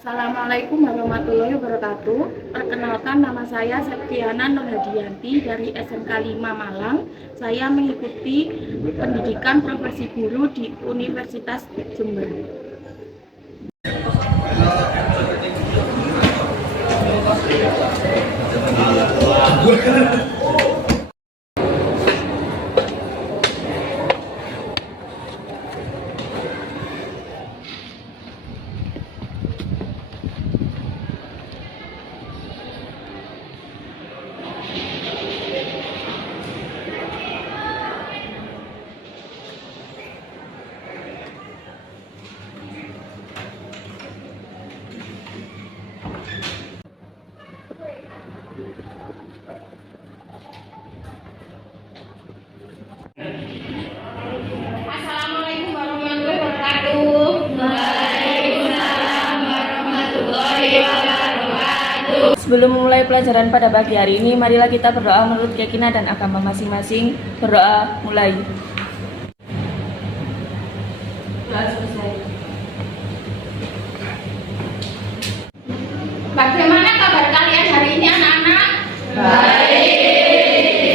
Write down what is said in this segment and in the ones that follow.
Assalamualaikum warahmatullahi wabarakatuh. Perkenalkan, nama saya Septiana Nurhadianti dari SMK 5 Malang. Saya mengikuti pendidikan profesi guru di Universitas Jember. Assalamualaikum warahmatullahi wabarakatuh. Waalaikumsalam warahmatullahi wabarakatuh. Sebelum memulai pelajaran pada pagi hari ini, marilah kita berdoa menurut keyakinan dan agama masing-masing. Berdoa mulai. Doa selesai. Bagaimana kabar kalian hari ini, anak-anak? Baik.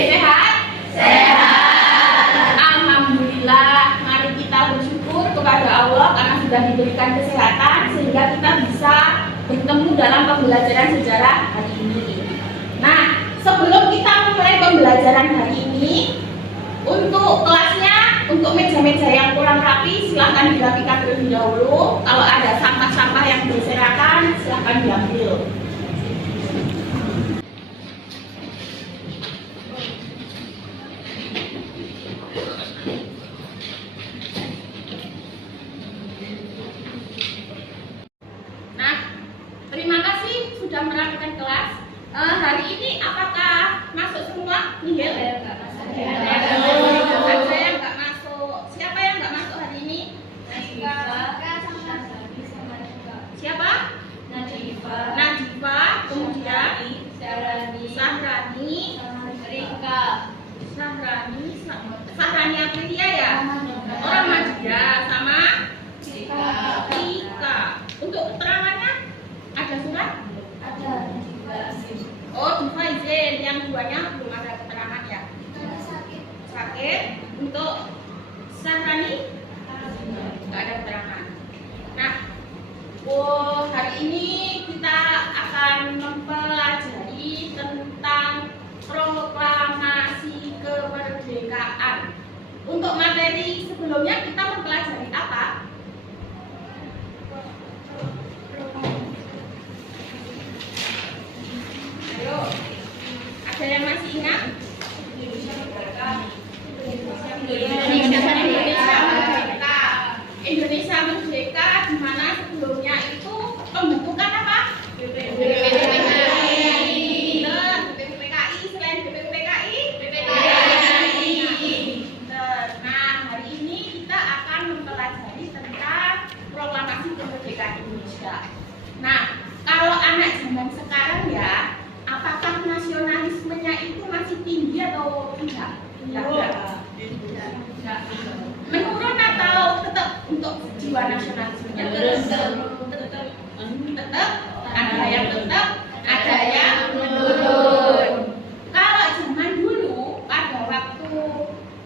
Sehat? Sehat. Alhamdulillah. Mari kita bersyukur kepada Allah karena sudah diberikan kesehatan sehingga kita bisa bertemu dalam pembelajaran sejarah hari ini. Nah, sebelum kita mulai pembelajaran hari ini, untuk kelasnya, untuk meja-meja yang kurang rapi, silahkan dirapikan terlebih dahulu. Kalau ada sampah-sampah yang berserakan, silahkan diambil. Nah, terima kasih sudah merapikan kelas. Hari ini apakah masuk semua? Nihil? Ada yang nggak masuk. Siapa yang nggak masuk hari ini? Siapa? Nadifa. Kemudian Sahrani Aprilia ya. Orang Madya sama Tika. Untuk keterangannya ada surat? Oh, Diva izin. Yang duanya belum ada keterangan ya. Sakit. Untuk Sahrani nggak ada keterangan. Nah, hari ini kita akan mempelajari tentang proklamasi kemerdekaan. Untuk materi sebelumnya kita mempelajari apa? Ayo, ada yang masih ingat? Indonesia Merdeka, di mana sebelumnya itu pembentukan apa? BPUPKI. Selain BPUPKI, Nah, hari ini kita akan mempelajari tentang proklamasi kemerdekaan Indonesia. Nah, kalau anak zaman sekarang ya, apakah nasionalismenya itu masih tinggi atau tidak? Menurun atau tetap untuk jiwa nasionalismenya? Tetap. Ada yang tetap, ada yang menurun. Kalau zaman dulu pada waktu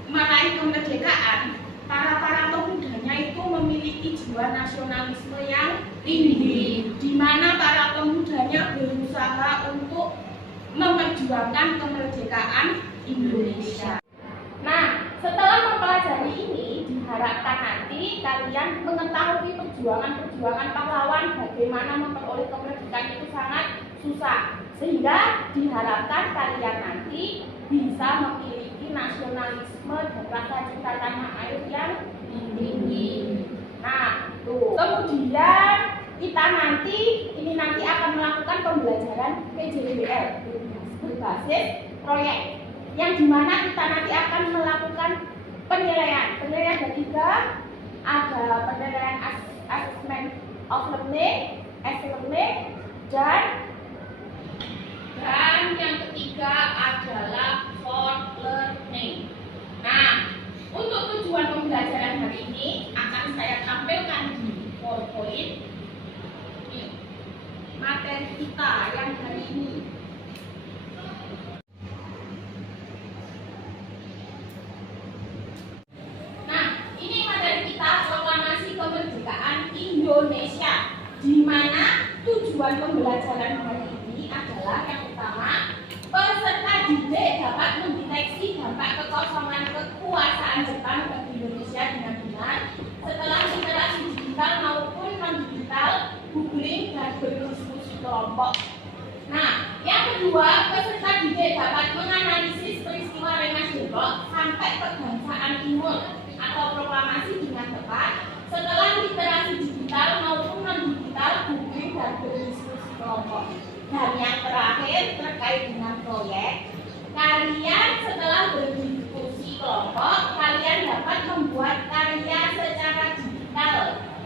meraih kemerdekaan, para pemudanya itu memiliki jiwa nasionalisme yang tinggi, di mana para pemudanya berusaha untuk memperjuangkan kemerdekaan Indonesia. Nah, setelah mempelajari ini, diharapkan nanti kalian mengetahui perjuangan pahlawan, bagaimana memperoleh kemerdekaan itu sangat susah, sehingga diharapkan kalian nanti bisa memiliki nasionalisme dan rasa cinta tanah air yang tinggi. Nah, tuh. Kemudian kita nanti akan melakukan pembelajaran PJBL berbasis proyek, yang dimana kita nanti akan melakukan penilaian ada 3, ada penilaian assessment of learning, dan yang ketiga adalah for learning. Nah, untuk tujuan pembelajaran hari ini akan saya tampilkan di PowerPoint. materi kita yang hari ini. Nah, ini materi kita proklamasi kemerdekaan Indonesia, di mana tujuan pembelajaran hari ini adalah yang utama, peserta didik dapat mendeteksi dampak kekosongan kekuasaan Jepang bagi Indonesia dengan benar setelah literasi digital maupun non-digital, googling, dan berdiskusi kelompok. Nah, yang kedua, peserta didik dapat menganalisis peristiwa Rengas Dengklok sampai kebangsaan timur atau proklamasi dengan tepat setelah literasi digital maupun non-digital, googling, dan berdiskusi kelompok. Dan yang terakhir terkait dengan proyek, kalian setelah berdiskusi kelompok, kalian dapat membuat karya secara digital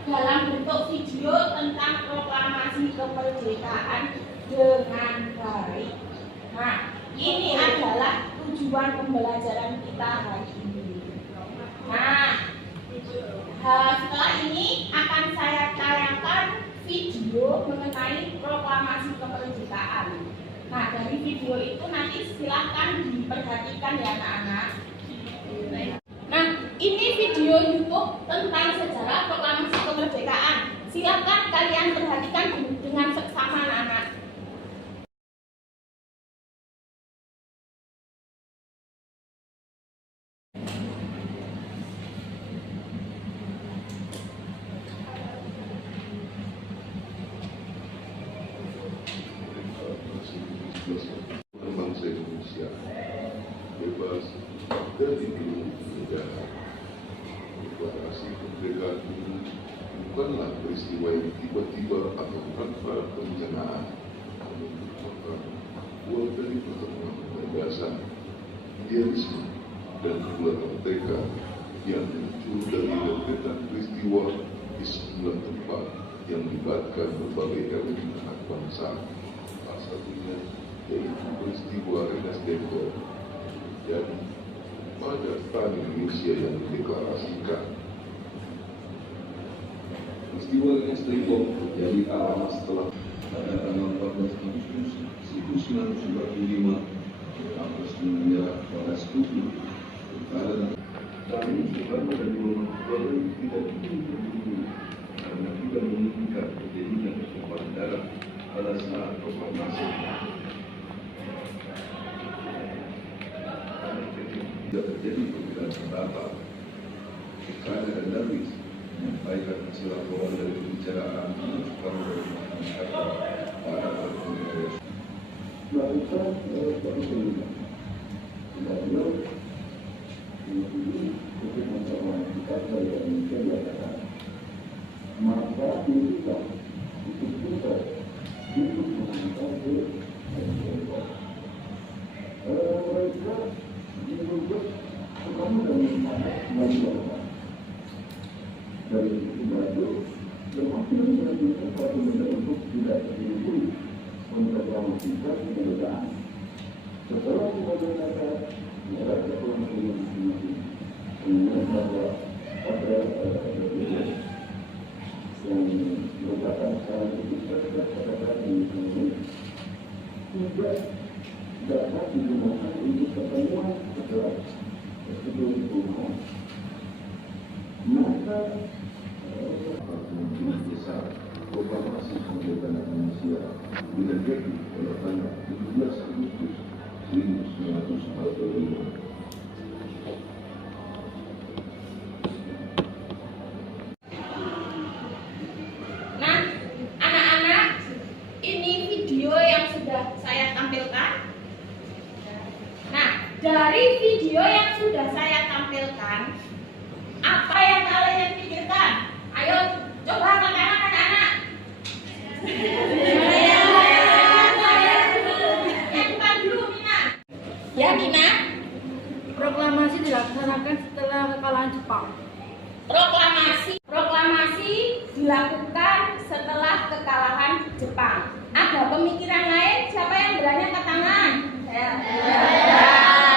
dalam bentuk video tentang proklamasi kemerdekaan dengan baik. Nah, ini adalah tujuan pembelajaran kita hari ini. Nah, setelah ini akan saya tayangkan video mengenai proklamasi kemerdekaan. Nah, dari video itu nanti silahkan diperhatikan ya anak-anak. Nah, ini video YouTube tentang sejarah proklamasi kemerdekaan. Silahkan kalian perhatikan dengan seksama anak-anak. Bangsa Indonesia bebas dari negara. Deklarasi kemerdekaan ini bukanlah peristiwa yang tiba-tiba atau tanpa perencanaan, namun merupakan buah dari pertemuan gagasan, idealisme, dan kekuatan tekad yang muncul dari rentetan peristiwa di sejumlah tempat yang melibatkan berbagai elemen anak bangsa. Salah satunya yaitu peristiwa Rengas Dengklok dan pada tanah Indonesia yang dideklarasikan. Peristiwa Rengas Dengklok terjadi lama setelah pada tanggal 14 Agustus 1945 kampus menyerah pada Sekutu karena kami Soekarno dan Muhammad tidak ingin berdiri karena tidak menginginkan terjadinya tumpahan darah pada saat proklamasi. Tidak terjadi perbedaan pendapat. Soekarno dan Darwis menyampaikan hasil laporan dari pembicaraan Soekarno dan Muhammad pada Kongres. Melakukan pertemuan tidak benar ini untuk masalah kita saya menjelaskan maka kita untuk kita untuk mengatasi mereka menuntut kamu dan masyarakat dari itu baju termasuk melanjutkan satu benda untuk tidak diikuti untuk melakukan kemerdekaan. Setelah kemerdekaan negara kepulauan Riau kemudian bahwa ada yang merupakan salah satu kata-kata ini tidak dapat digunakan untuk keperluan setelah sebelum rumah maka besar proklamasi kemerdekaan Indonesia dilanjutkan pada tanggal 17 Agustus 1945. Nah, anak-anak, ini video yang sudah saya tampilkan. Nah, dari video yang sudah saya tampilkan, apa yang kalian pikirkan? Ayo, coba anak-anak. Ya, Nina. Proklamasi dilaksanakan setelah kekalahan Jepang. Proklamasi dilakukan setelah kekalahan Jepang. Ada pemikiran lain? Siapa yang berani angkat tangan? Saya.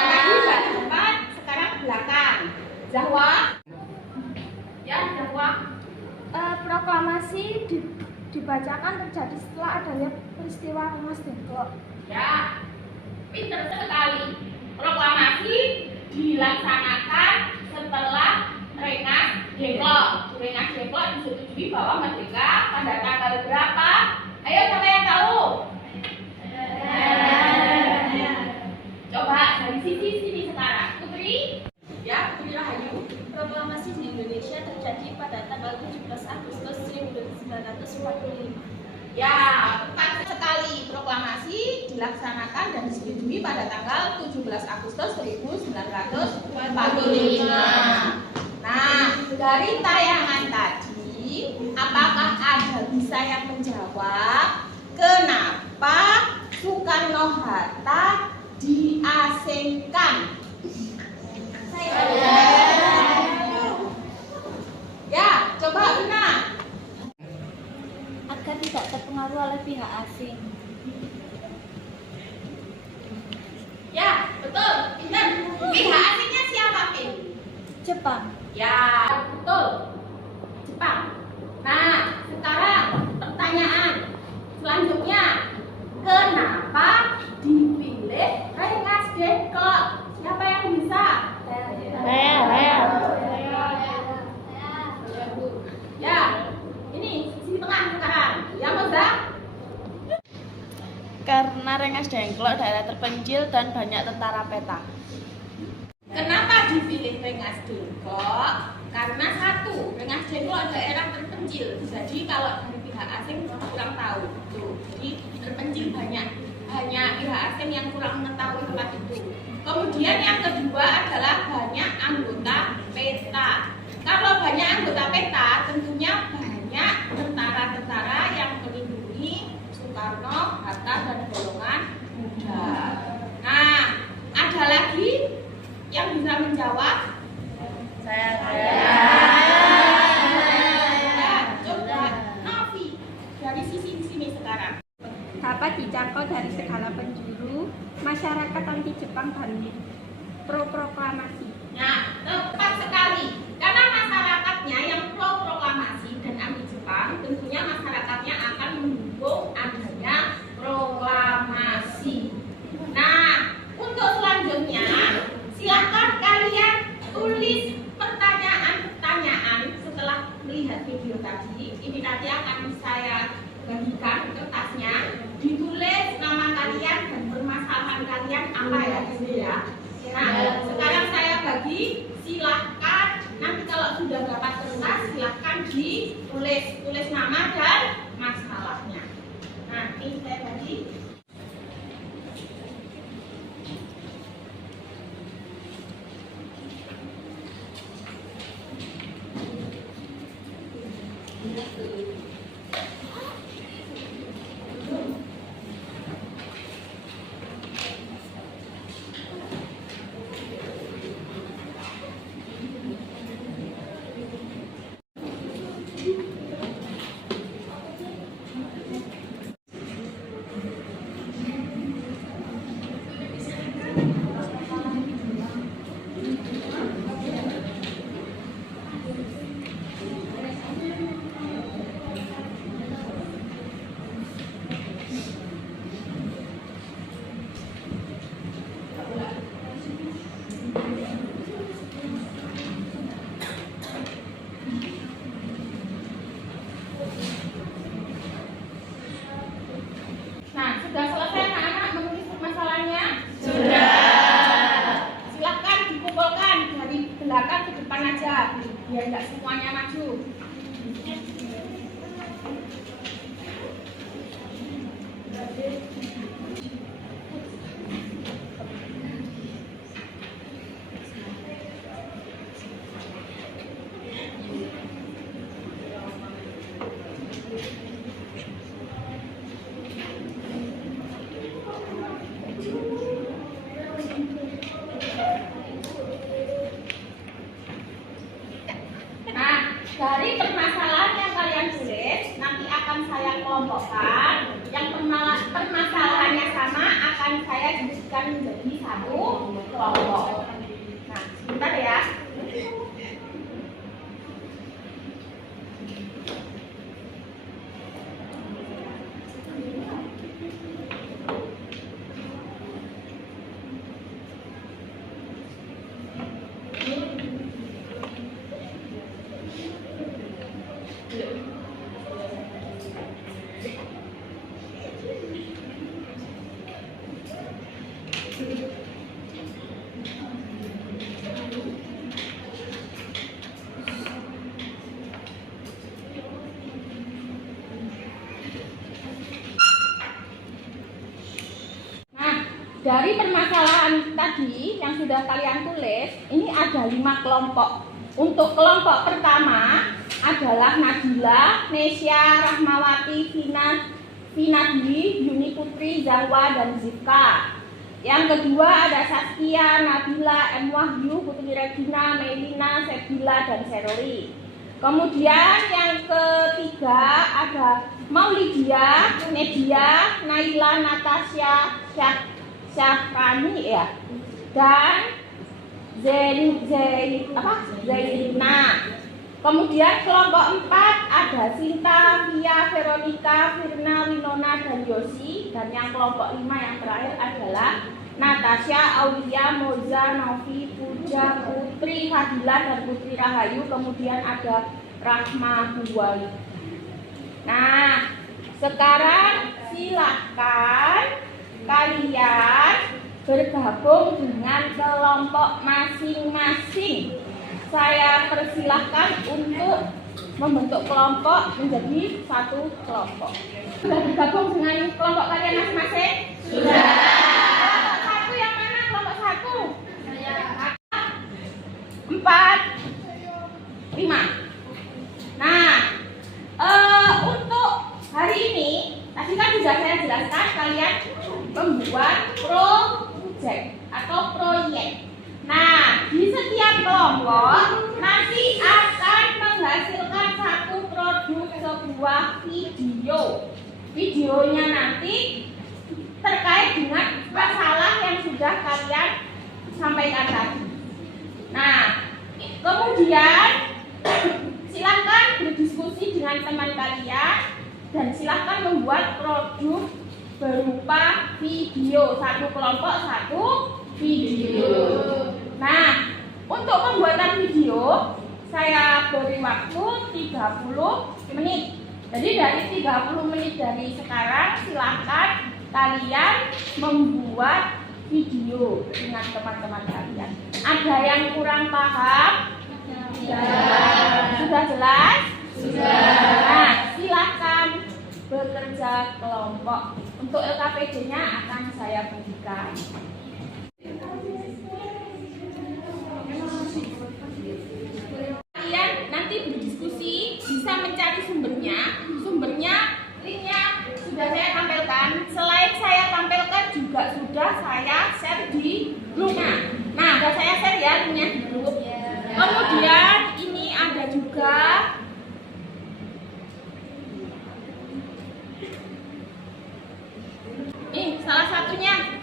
Tadi sudah depan, sekarang belakang. Zahwa? Ya, Zahwa. Proklamasi dibacakan terjadi setelah adanya peristiwa Rengas Dengklok. Ya, pinter sekali. Proklamasi dilaksanakan setelah Rengas Dengklok. Rengas Dengklok disetujui bahwa merdeka pada tanggal berapa? Ayo, siapa yang tahu? Coba dari sisi sini sekarang, Putri. Ya, Putri Rahayu. Proklamasi di Indonesia terjadi pada tanggal 17 Agustus 1945. Ya, tepat sekali. Proklamasi dilaksanakan dan disetujui pada tanggal 17 Agustus 1945. Nah, dari tayangan tadi, apakah ada bisa yang menjawab kenapa Soekarno-Hatta diasingkan? Ya, coba Luna. Agar tidak terpengaruh oleh pihak asing. Ya, betul. Pintar. Pihak asingnya siapa, Pin? Jepang. Ya, betul. Jepang. Nah, sekarang pertanyaan selanjutnya. Kenapa dipilih Rengas Dengklok? Siapa yang bisa? Ya, ini sisi tengah sekarang. Ya, Moza? Karena Rengas Dengklok daerah terpencil dan banyak tentara peta. Kenapa dipilih Rengas Dengklok? Karena satu, Rengas Dengklok daerah terpencil. Jadi kalau dari pihak asing kurang tahu. Tuh, jadi terpencil banyak pihak asing yang kurang mengetahui tempat itu. Kemudian yang kedua adalah banyak anggota peta. Kalau banyak anggota peta, tentunya banyak tentara-tentara yang melindungi Soekarno, Hatta, dan golongan muda. Nah, ada lagi yang bisa menjawab? Saya. Ya, coba Novi dari sisi sini sekarang. Dapat dijangkau dari segala penjuru, masyarakat anti Jepang dan pro-proklamasi. Nah, tepat sekali. Karena masyarakatnya yang pro-proklamasi dan anti Jepang, tentunya masyarakatnya akan mendukung adanya proklamasi. Nah, untuk selanjutnya, silakan kalian tulis pertanyaan-pertanyaan setelah melihat video tadi. Ini nanti akan saya bagikan kertasnya, ditulis nama kalian dan permasalahan kalian apa ya, gitu ya. Nah, sekarang saya bagi, silahkan nanti kalau sudah dapat kertas silahkan tulis nama dan masalahnya. Nah, ini saya bagi. Nah, sudah selesai anak-anak menulis masalahnya? Sudah. Silakan dikumpulkan dari belakang ke depan aja, biar nggak semuanya maju. Dari permasalahan yang kalian tulis, nanti akan saya kelompokkan. Yang permasalahannya sama akan saya jadikan menjadi satu kelompok. Nah, sebentar ya. dari permasalahan tadi yang sudah kalian tulis, ini ada 5 kelompok. Untuk kelompok pertama adalah Nadila, Nesya, Rahmawati, Vina Dwi, Yuni Putri, Zahwa, dan Zifka. Yang kedua ada Saskia, Nabila, M. Wahyu, Putri Regina, Melina, Sebila, dan Serori. Kemudian yang ketiga ada Maulidia, Nedia, Naila, Natasha, Syafrani ya, dan Zaina. Kemudian kelompok 4 ada Sinta, Via, Veronica, Firna, Winona, dan Yosi. Dan yang kelompok 5 yang terakhir adalah Natasha, Aulia, Moza, Novi, Puja, Putri Hadila, dan Putri Rahayu. Kemudian ada Rahma Huwali. Nah, sekarang silahkan kalian bergabung dengan kelompok masing-masing. Saya persilahkan untuk membentuk kelompok menjadi satu kelompok. Sudah bergabung dengan kelompok kalian masing-masing? Sudah. Kelompok satu yang mana? Kelompok satu? 4, 5. Nah, untuk hari ini tadi kan sudah saya jelaskan kalian membuat project atau proyek. Nah, di setiap kelompok nanti akan menghasilkan satu produk sebuah video. Videonya nanti terkait dengan masalah yang sudah kalian sampaikan tadi. Nah, kemudian silakan berdiskusi dengan teman kalian dan silakan membuat produk berupa video. Satu kelompok satu video. Nah, untuk pembuatan video saya beri waktu 30 menit. Jadi dari 30 menit dari sekarang silakan kalian membuat video dengan teman-teman kalian. Ada yang kurang paham? Sudah jelas? Sudah. Nah, silakan bekerja kelompok. Untuk LKPD-nya akan saya berikan. Kalian nanti berdiskusi, bisa mencari sumbernya. Linknya sudah saya tampilkan. Selain saya tampilkan juga sudah saya share di Luna. Nah, sudah saya share ya linknya di grup. Kemudian ini ada juga salah satunya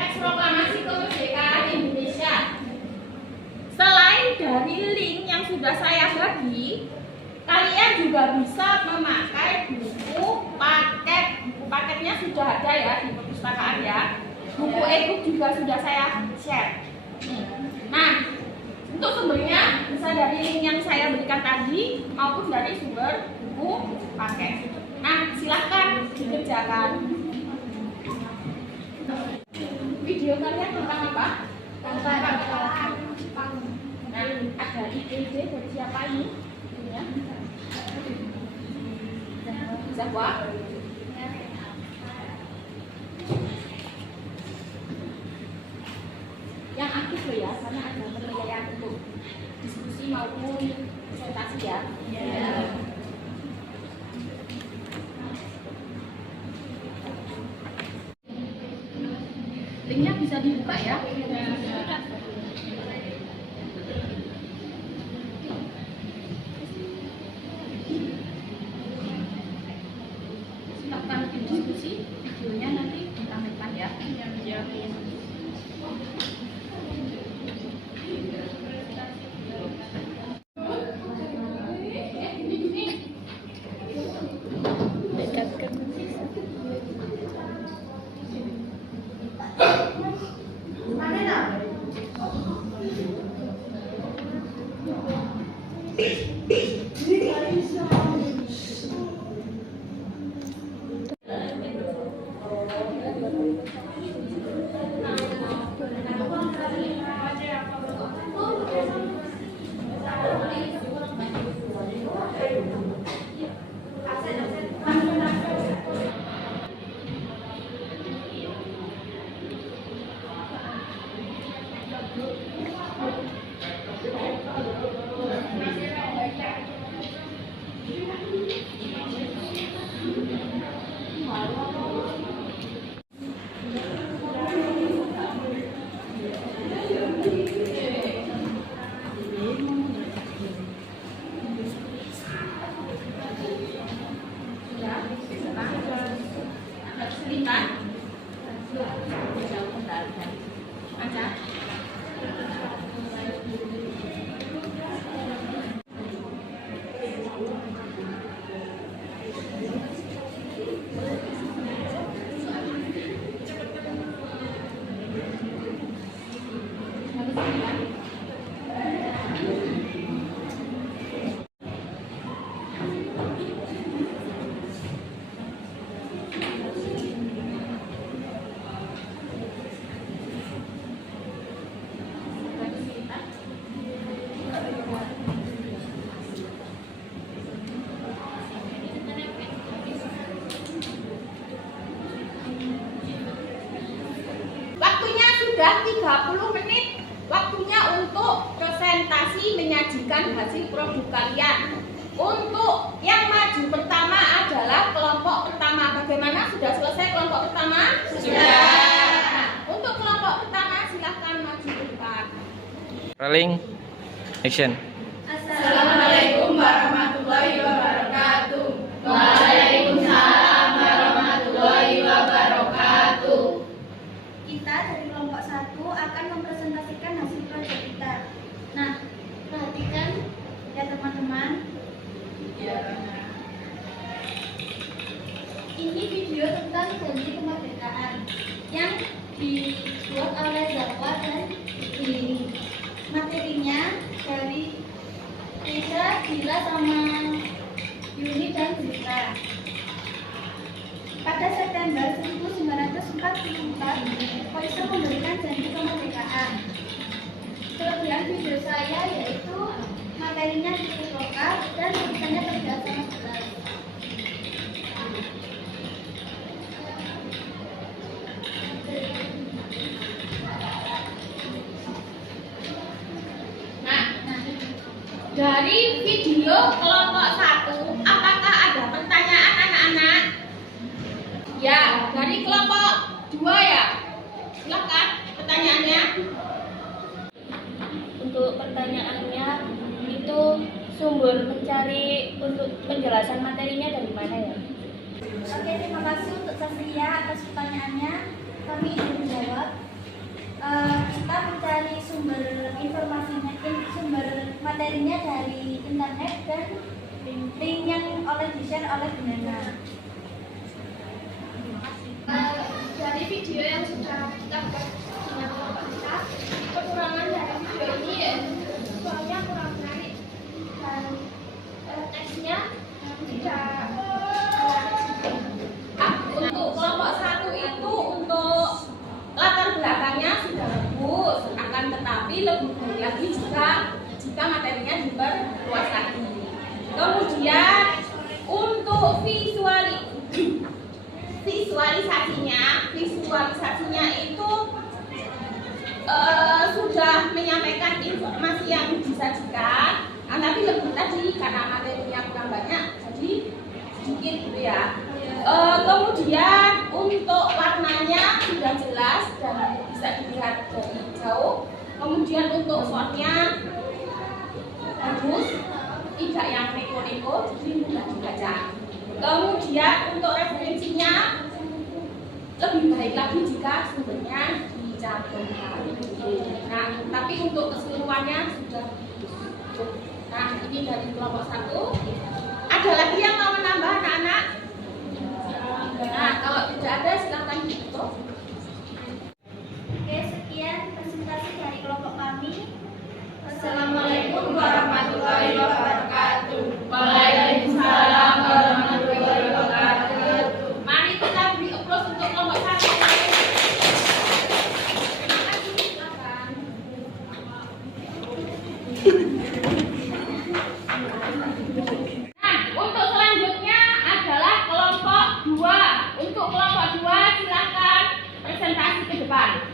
teks proklamasi kemerdekaan Indonesia. Selain dari link yang sudah saya bagi, kalian juga bisa memakai buku paket. Buku paketnya sudah ada ya di perpustakaan ya. Buku e-book juga sudah saya share. Nah, untuk sumbernya bisa dari link yang saya berikan tadi maupun dari sumber buku paket. Nah, silakan dikerjakan. Video kalian tentang apa? Nah, ada ide dari siapa ini? Ya. Zahwa? Yang aktif loh ya, karena ada penilaian untuk diskusi maupun presentasi ya. Linknya bisa dibuka ya. Silakan diskusi, videonya nanti ditampilkan ya. Waktunya sudah 30 menit. Waktunya untuk presentasi menyajikan hasil produk kalian. Untuk yang maju pertama adalah kelompok pertama. Bagaimana? Sudah selesai kelompok pertama? Sudah. Untuk kelompok pertama silahkan maju ke depan. Rolling, action. Assalamualaikum warahmatullahi wabarakatuh. Waalaikumsalam warahmatullahi wabarakatuh. Kita dari kelompok 1 akan mempresentasikan hasil proyek kita. Nah, perhatikan ya teman-teman. Ini video tentang janji kemerdekaan yang dibuat oleh Zakwa dan Diri. Materinya dari Reza, Dila, sama Yuni dan Zita. Pada September 1944, Poiso memberikan janji kemerdekaan. Kelebihan video saya yaitu materinya cukup lengkap dan tulisannya terlihat sangat jelas. Dari video kelompok 1, apakah ada pertanyaan anak-anak? Ya, dari kelompok 2 ya. Silakan pertanyaannya. Untuk pertanyaannya itu sumber mencari untuk penjelasan materinya dari mana ya? Oke, terima kasih untuk Saskia atas pertanyaannya. Kami ingin menjawab. Kita mencari sumber informasinya, sumber materinya dari internet dan link yang di-share oleh Bunda. Dari video yang sudah kita buat dengan kelompok kita, kekurangan dari video ini ya soalnya kurang menarik dan teksnya tidak Untuk kelompok 1 itu untuk latar belakangnya sudah bagus, akan tetapi lebih baik lagi jika materinya diperluas lagi. Kemudian untuk visualisasinya itu sudah menyampaikan informasi yang disajikan, tapi lebih tadi karena materinya kurang banyak jadi sedikit gitu ya. Kemudian untuk warnanya sudah jelas dan bisa dilihat dari jauh. Kemudian untuk fontnya bagus, tidak yang neko-neko, jadi mudah dibaca. Kemudian untuk referensinya lebih baik lagi jika sumbernya dicantumkan. Nah, tapi untuk keseluruhannya sudah cukup. Nah, ini dari kelompok 1. Ada lagi yang mau menambah anak-anak? Nah, kalau tidak ada silakan ditutup. Oke, sekian presentasi dari kelompok kami. Assalamualaikum warahmatullahi wabarakatuh. Waalaikumsalam warahmatullahi wabarakatuh. Mari kita beri applause untuk kelompok 1. Terima kasih, silakan. Nah, untuk selanjutnya adalah kelompok 2. Untuk kelompok 2 silakan presentasi ke depan.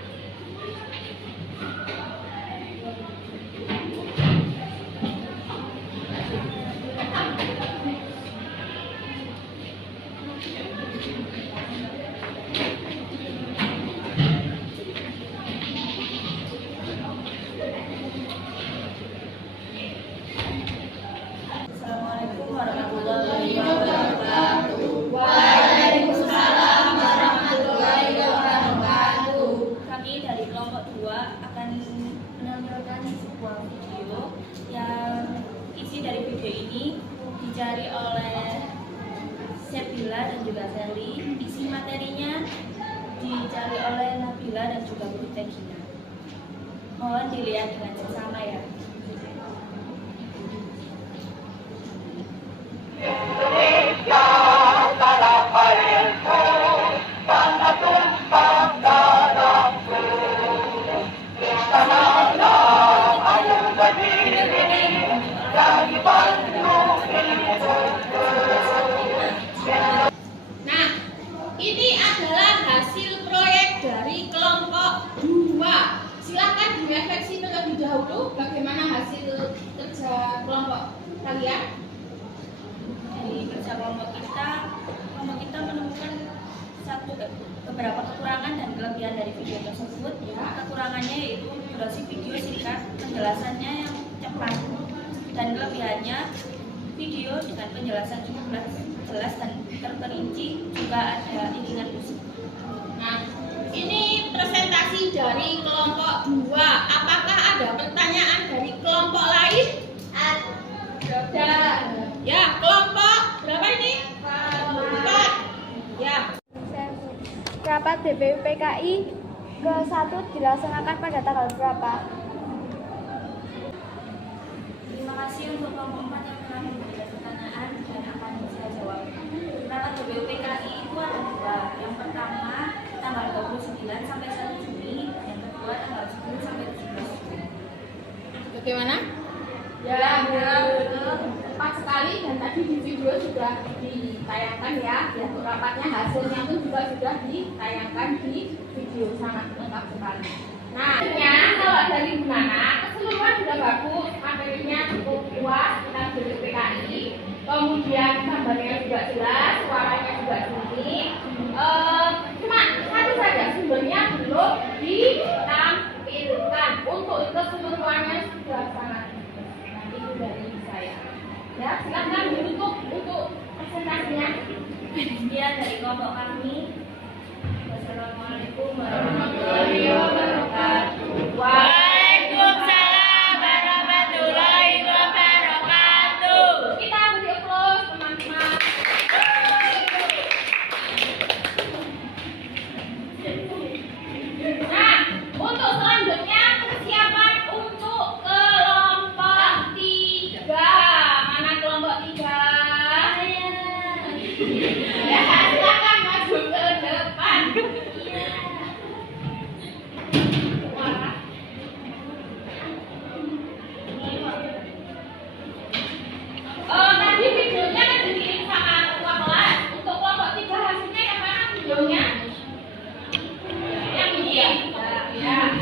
Assalamualaikum warahmatullahi wabarakatuh. Waalaikumsalam warahmatullahi wabarakatuh. Kami dari kelompok 2 akan menampilkan sebuah video yang isi dari video ini dicari oleh Sepila dan juga Sally. Isi materinya dicari oleh Nabila dan juga Bu Tegina. Mohon dilihat dengan seksama ya. Nah, ini adalah hasil proyek dari kelompok 2. Silakan direfleksi terlebih dahulu bagaimana hasil kerja kelompok kalian. Dari kerja kelompok kita menemukan beberapa kekurangan dan kelebihan dari video tersebut. Kekurangannya yaitu durasi video singkat, penjelasannya yang cepat, dan kelebihannya video dengan penjelasan cukup jelas dan terperinci, juga ada iringan musik. Nah, ini presentasi dari kelompok 2. Apakah ada pertanyaan dari kelompok lain? Ada. Ya, kelompok berapa ini? 4. Ya. Rapat BPUPKI ke-1 dilaksanakan pada tanggal berapa? Terima kasih untuk kelompok 4 yang telah memberikan pertanyaan dan akan saya jawab. Rapat BPUPKI itu ada 2. Yang pertama tanggal 29 sampai 1 Juni, yang kedua tanggal 10 sampai 17 Juni. Bagaimana? Ya, tepat sekali, dan tadi di video sudah ditayangkan ya. Untuk rapatnya hasilnya pun juga sudah ditayangkan di video, sangat lengkap sekali. Nah, kalau dari mana keseluruhan sudah bagus, materinya cukup puas tentang BPUPKI, kemudian gambarnya juga jelas, suaranya juga jernih. Cuma satu saja, sumbernya belum ditampilkan. Untuk keseluruhannya sudah sangat. Nah, itu dari saya. Ya, silakan ditutup untuk presentasinya. Sekian dari kelompok kami. Wassalamualaikum warahmatullahi wabarakatuh. Waalaikumsalam warahmatullahi wabarakatuh. Kita beri aplaus teman-teman. Nah, untuk selanjutnya persiapan untuk kelompok 3. Mana kelompok 3? Ya, silakan maju ke depan. Tadi videonya kan dikirim sama ketua kelas. Untuk kelompok 3 hasilnya yang mana videonya? Yang ini ya? Ya.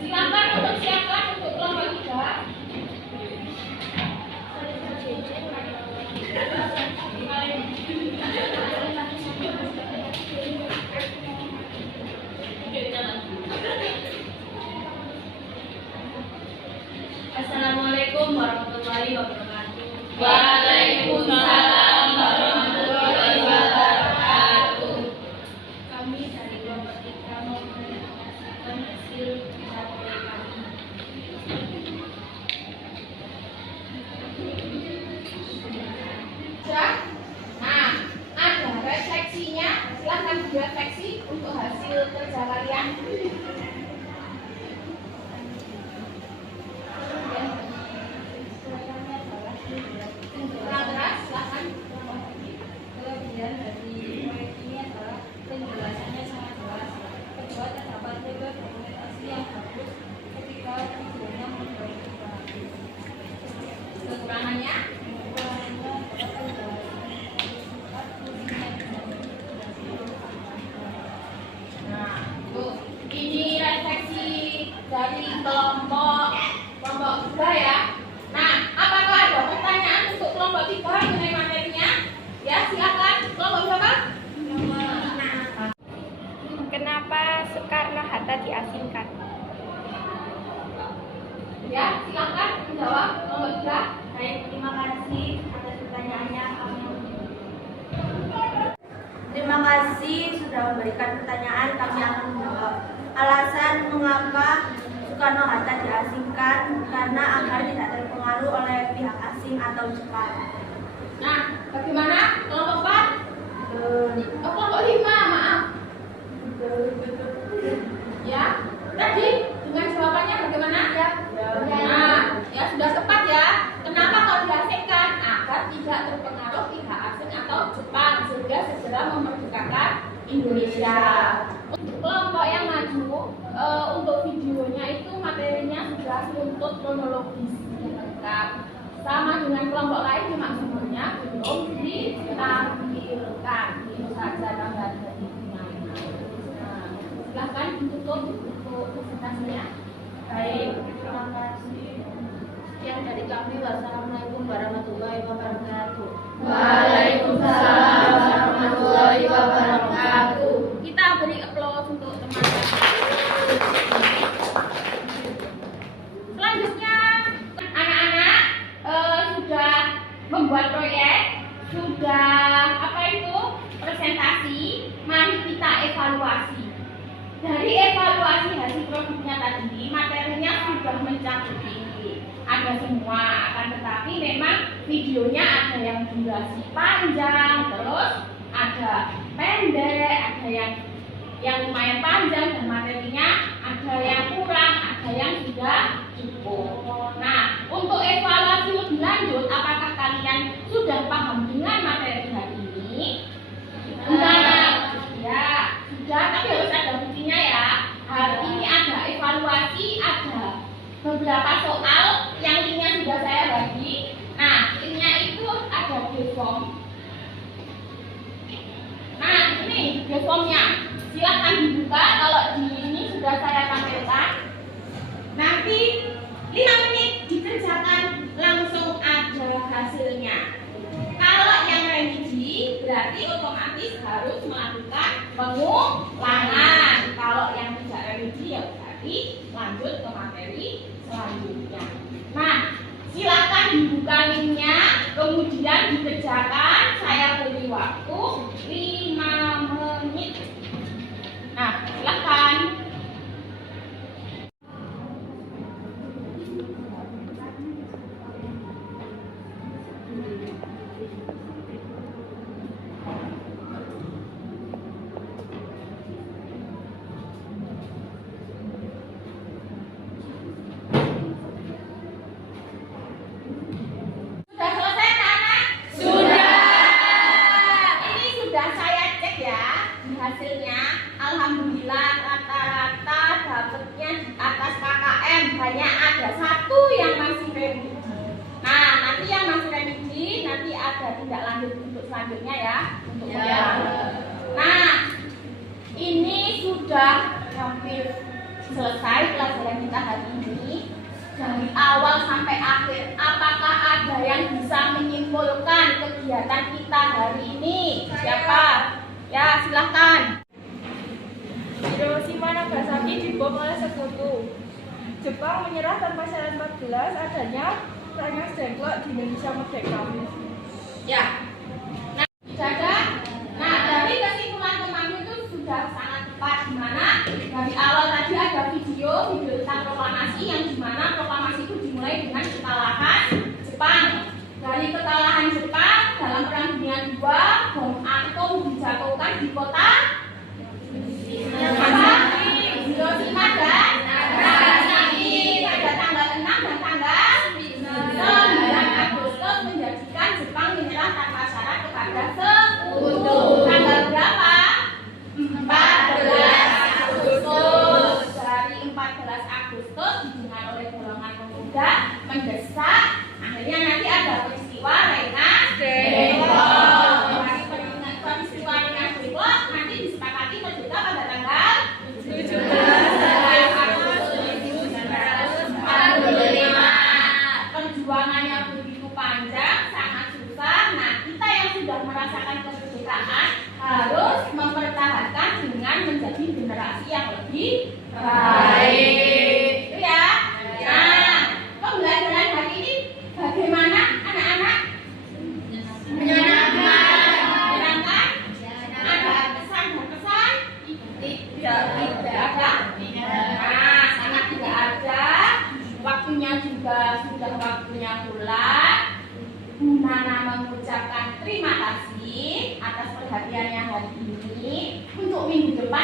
Silakan untuk siapkan untuk kelompok 3. Assalamualaikum warahmatullahi wabarakatuh. Waalaikumsalam warahmatullahi wabarakatuh. Kami dari kelompok 3 mau mempresentasikan hasil proyek kami. Sudah? Nah, ada refleksinya. Silahkan direfleksi untuk hasil kerja kalian. Kurang keras, silahkan. Kelebihan dari proyek ini adalah penjelasannya sangat jelas. Kedua, terdapat juga dokumentasi yang bagus. Ketiga, videonya membuat bagus. Kekurangannya? Kekurangannya adalah penjelasan singkat, musiknya Nah, ini refleksi dari kelompok 2 ya. Nah, apakah ada pertanyaan untuk kelompok 3 mengenai materinya? Ya, silakan. Kelompok berapa? Kenapa Soekarno-Hatta diasingkan? Ya, silakan menjawab kelompok 3. Baik, terima kasih atas pertanyaannya. Terima kasih sudah memberikan pertanyaan, kami akan menjawab. Alasan mengapa Soekarno-Hatta diasingkan karena agar tidak terpengaruh oleh pihak asing atau Jepang. Nah, bagaimana kelompok 4? kelompok 5, maaf. Ya, tadi dengan jawabannya bagaimana? Ya. Nah, ya sudah tepat ya. Kenapa kok diasingkan? Agar tidak terpengaruh pihak asing atau Jepang sehingga segera memerdekakan Indonesia. Kelompok yang maju untuk videonya itu materinya sudah runtut kronologis lengkap. Sama dengan kelompok lain cuma sumbernya belum ditampilkan. Itu saja tambahan dari lain. Nah, silahkan ditutup untuk presentasinya. Baik, terima kasih. Sekian dari kami. Wassalamualaikum warahmatullahi wabarakatuh. Waalaikumsalam warahmatullahi wabarakatuh. Kita beri aplaus untuk teman-teman. Selanjutnya, anak-anak sudah membuat proyek, sudah presentasi. Mari kita evaluasi. Dari evaluasi hasil produknya tadi, materinya sudah mencakupi. Ada semua, akan tetapi memang videonya ada yang durasi panjang, terus ada pendek, ada yang lumayan panjang, dan materinya ada yang kurang, ada yang sudah cukup. Nah, untuk evaluasi lebih lanjut, apakah kalian sudah paham dengan materi hari ini? Ya, sudah, tapi harus ada buktinya ya. Hari ini ada evaluasi, ada beberapa soal yang linknya sudah saya bagi. Nah, linknya itu ada di form. Nah, ini di formnya. Silahkan dibuka. Kalau di ini sudah saya tampilkan. Nanti 5 menit dikerjakan, langsung ada hasilnya. Kalau yang remedi berarti otomatis harus melakukan pengulangan. Kalau yang tidak remedi ya berarti lanjut ke materi selanjutnya. Nah, silakan dibuka linknya, kemudian dikerjakan. Saya beri waktu 5 menit. Nah, silakan. Hasilnya, alhamdulillah rata-rata dapatnya di atas KKM, hanya ada 1 yang masih remedi. Nah, nanti yang masih remedi nanti ada tindak lanjut untuk selanjutnya ya, untuk Nah, ini sudah hampir selesai pelajaran kita hari ini. Dari awal sampai akhir, apakah ada yang bisa menyimpulkan kegiatan kita hari ini? Siapa? Ya, silahkan. Hiroshima Nagasaki dibom oleh sekutu. Jepang menyerah tanpa syarat 14, adanya perang Dengklok di Indonesia merdeka. Ya. Nah, dari kesimpulan teman itu sudah sangat tepat, di mana dari awal tadi ada video tentang proklamasi yang dimana proklamasi itu dimulai dengan kekalahan Jepang. Dari kekalahan Jepang dalam Perang Dunia II, bom atom dijatuhkan di kota Hiroshima dan Nagasaki pada tanggal 6 dan tanggal 9 Agustus, menjadikan Jepang menyerah tanpa syarat kepada sekutu. Tanggal berapa? 14 Agustus. Dari 14 Agustus didengar oleh golongan pemuda mendesak. Akhirnya nanti ada peristiwa Rengas Dengklok. Peristiwa Rengas Dengklok nanti disepakati merdeka pada tanggal 17 Agustus 1945. Perjuangannya begitu panjang, sangat susah. Nah, kita yang sudah merasakan kemerdekaan harus mempertahankan dengan menjadi generasi yang lebih baik. Itu ya. Nah, pembelajaran hari ini bagaimana anak-anak? Menyenangkan? Ada pesan dan pesan? Tidak ada. Nah, sangat tidak ada. Waktunya juga sudah waktunya pulang. Bu Nana mengucapkan terima kasih atas perhatiannya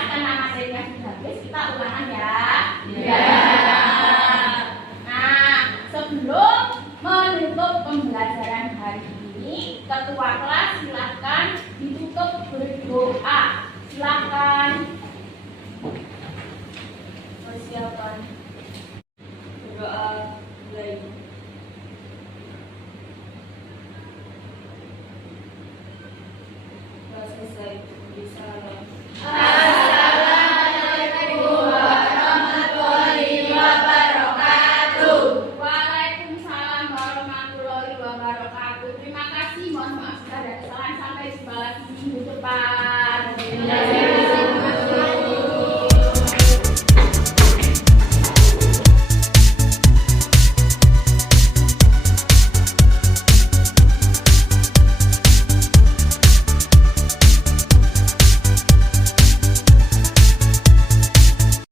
kelas karena materinya sudah habis, kita ulangan ya. Nah, sebelum menutup pembelajaran hari ini, ketua kelas silakan ditutup berdoa. Silakan. Persiapan berdoa mulai. Telah selesai. Bisa. Assalamualaikum warahmatullahi wabarakatuh. Waalaikumsalam warahmatullahi wabarakatuh. Terima kasih. Mohon maaf jika ada kesalahan. Sampai jumpa lagi minggu depan.